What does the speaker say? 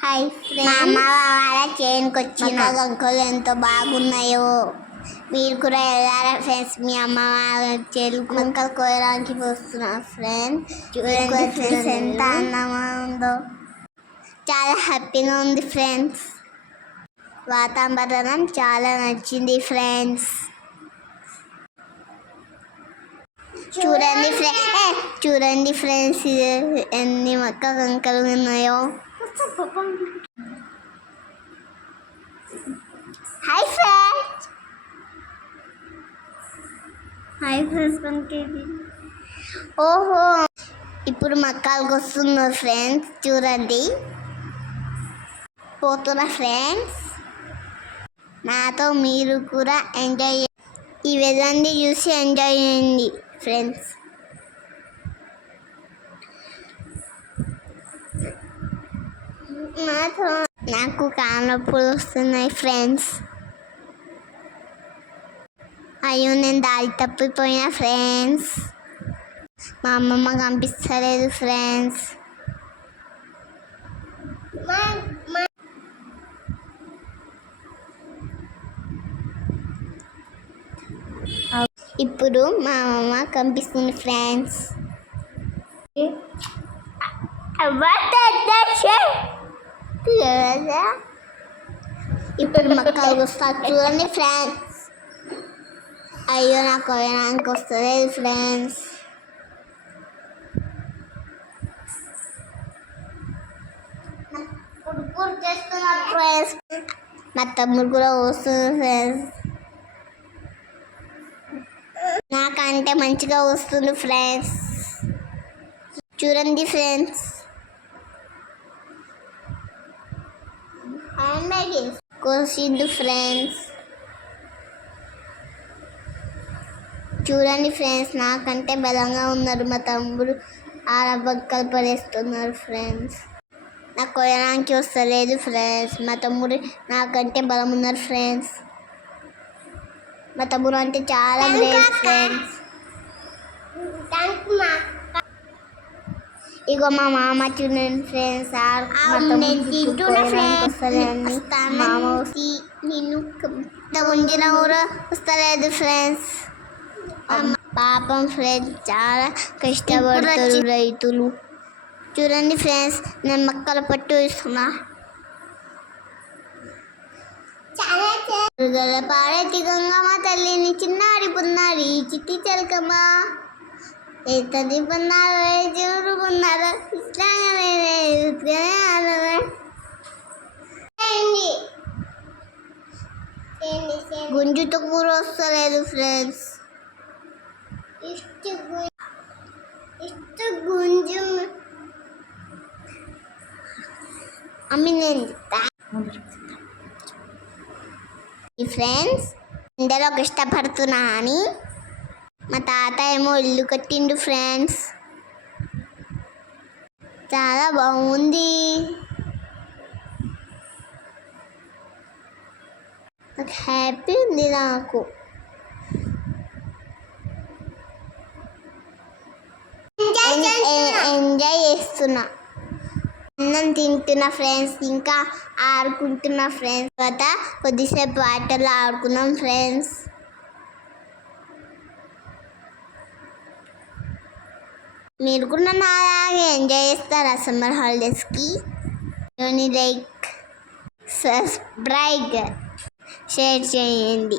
Hi మా అమ్మ వాళ్ళ చేనుకి వచ్చిన గంకలు ఎంత బాగున్నాయో. మీరు కూడా వెళ్ళారా ఫ్రెండ్స్ మీ అమ్మ వాళ్ళ చెరుకు మొక్కలు కోయడానికి వస్తున్నారు ఫ్రెండ్స్ చూడండి ఫ్రెండ్స్ ఎంత అందంగా ఉందో. చాలా హ్యాపీగా ఉంది ఫ్రెండ్స్ వాతావరణం చాలా నచ్చింది ఫ్రెండ్స్ చూడండి ఫ్రెండ్స్ చూడండి ఫ్రెండ్స్ ఎన్ని మొక్క కంకలు ఉన్నాయో. హాయ్ ఫ్రెండ్స్ హాయ్ ఫ్రెండ్స్ కంకేది ఓహో. ఇప్పుడు మక్కాలకు వస్తున్నారు ఫ్రెండ్స్ చూడండి. పోతున్నా ఫ్రెండ్స్ నాతో మీరు కూడా ఎంజాయ్ ఈ విధంగా చూసి ఎంజాయ్ చేయండి ఫ్రెండ్స్ నాకు కానప్పుడు వస్తున్నాయి ఫ్రెండ్స్ అయ్యో నేను దారి తప్పిపోయినా ఫ్రెండ్స్ మా అమ్మమ్మ కనిపిస్తలేదు ఫ్రెండ్స్ ఇప్పుడు మా అమ్మమ్మ కనిపిస్తుంది ఫ్రెండ్స్ ఇప్పుడు మక్కలు వస్తారు చూడండి ఫ్రెండ్స్ అయ్యో నాకు కొనడానికి వస్తలేదు ఫ్రెండ్స్ ఫ్రెండ్స్ మా తమ్ముడు కూడా వస్తుంది ఫ్రెండ్స్ నాకంటే మంచిగా వస్తుంది ఫ్రెండ్స్ చూడండి ఫ్రెండ్స్ కోసిండు ఫ్రెండ్స్ చూడండి ఫ్రెండ్స్ నాకంటే బలంగా ఉన్నారు మా తమ్ముడు. ఆరబక్కలు పడేస్తున్నారు ఫ్రెండ్స్ నాకు కొనడానికి వస్తలేదు ఫ్రెండ్స్ మా తమ్ముడు నాకంటే బలం ఉన్నారు ఫ్రెండ్స్ మా తమ్ముడు అంటే చాలా గ్రేట్ ఫ్రెండ్స్ ఇగో మా మామ చూడండి ఫ్రెండ్స్ నేను ఉంచిన కూడా వస్తలేదు ఫ్రెండ్స్ పాపం ఫ్రెండ్స్ చాలా కష్టపడతారు రైతులు. చూడండి ఫ్రెండ్స్ నేను మక్కల పట్టు ఇస్తున్నా. పాడేటి గంగమ్మ తల్లిని చిన్నారి పున్నారి చిట్టి చలకమ్మ. ఎత్తది పున్నారు చూడు పున్నారు గుంజుతో కూర వస్తలేదు ఫ్రెండ్స్. ఇష్ట ఇష్ట గుంజు. అమ్మి నేను ఫ్రెండ్స్ ఇందులో కష్టపడుతున్నా అని మా తాత ఏమో ఇల్లు కట్టిండు ఫ్రెండ్స్. చాలా బాగుంది. నాకు హ్యాపీ ఉంది నాకు. ఎంజాయ్ చేస్తున్నా. అన్నం తింటున్నా ఫ్రెండ్స్ ఇంకా ఆడుకుంటున్నా ఫ్రెండ్స్. తర్వాత కొద్దిసేపు ఆటలు ఆడుకున్నాం ఫ్రెండ్స్. మీరు కూడా నాలాగే ఎంజాయ్ చేస్తారా సమ్మర్ హాలిడేస్కి లైక్ సబ్స్క్రైబ్ షేర్ చేయండి.